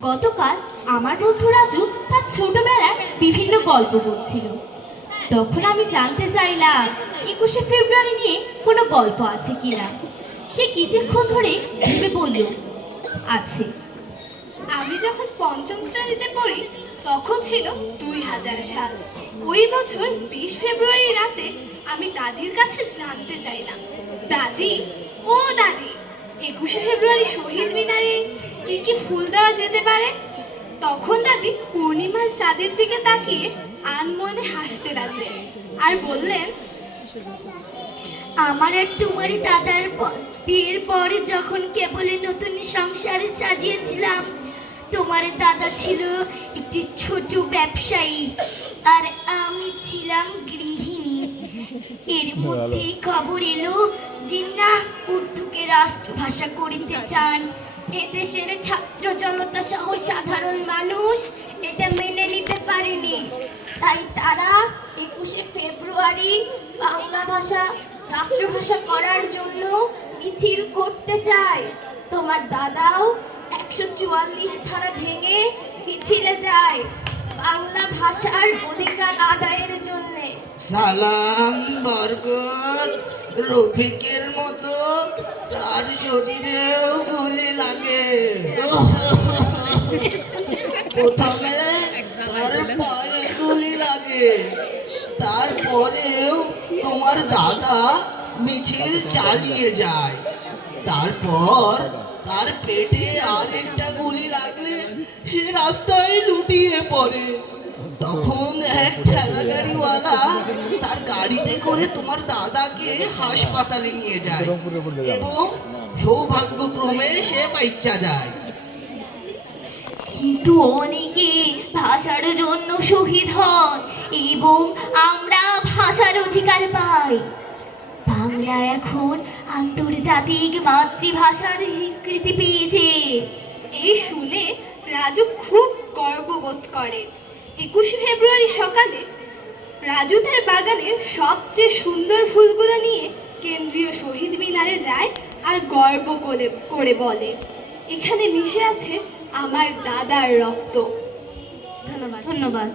গতকাল আমার বন্ধু রাজু তার ছোটবেলার বিভিন্ন গল্প বলছিল। তখন আমি জানতে চাইলাম, একুশে ফেব্রুয়ারি নিয়ে কোনো গল্প আছে কিনা? সে কিছুক্ষণ ধরে ভেবে বলল, আছে। আমি যখন পঞ্চম শ্রেণীতে পড়ি, তখন ছিল দুই হাজার সাল। ওই বছর বিশ ফেব্রুয়ারি রাতে আমি দাদির কাছে জানতে চাইলাম, দাদি, ও দাদি, একুশে ফেব্রুয়ারি শহীদ মিনারে কি কি ফুল দেওয়া যেতে পারে? তখন দাদি পূর্ণিমার চাঁদের দিকে তাকিয়ে আনমনে হাসতে লাগলেন আর বললেন আমার আর তোমারই দাদার বিয়ের পরে যখন কেবলই নতুন সংসারে সাজিয়েছিলাম তোমার দাদা ছিল একটি ছোট ব্যবসায়ী আর আমি ছিলাম গৃহিণী। এর মধ্যেই খবর এলো যে না উর্দুকে রাষ্ট্রভাষা করিতে চান। এদেশের ছাত্র জনতা সহ সাধারণ মানুষ এটা মেনে নিতে পারেনি। তাই তারা একুশে ফেব্রুয়ারি বাংলা ভাষা, রাষ্ট্রভাষা করার জন্য মিছিল করতে চায়। তোমার দাদাও একশো চুয়াল্লিশ ধারা ভেঙে মিছিলে যায় বাংলা ভাষার অধিকার আদায়ের জন্যে। সালাম, বরকত, রফিকের মতো তার শরীরেও গুলি লাগে। প্রথমে তার পায়ে গুলি লাগে। তারপরেও তোমার দাদা মিছিল চালিয়ে যায়। তারপর তার পেটে আরেকটা গুলি লাগলে সে রাস্তায় লুটিয়ে পড়ে। তখন এক ঠেলা গাড়িওয়ালা তার গাড়িতে করে তোমার দাদাকে হাসপাতালে নিয়ে যায় এবং সৌভাগ্যক্রমে সে বাচ্চা যায়। কিন্তু অনেকে ভাষার জন্য শহীদ হন এবং আমরা ভাষার অধিকার পাই। বাংলা এখন আন্তর্জাতিক মাতৃভাষার স্বীকৃতি পেয়েছে। এই শুনে রাজু খুব গর্ববোধ করে। একুশে ফেব্রুয়ারি সকালে রাজু তার বাগানের সবচেয়ে সুন্দর ফুলগুলো নিয়ে কেন্দ্রীয় শহীদ মিনারে যায় আর গর্ব করে করে বলে। এখানে মিশে আছে আমার দাদার রক্ত। ধন্যবাদ। ধন্যবাদ।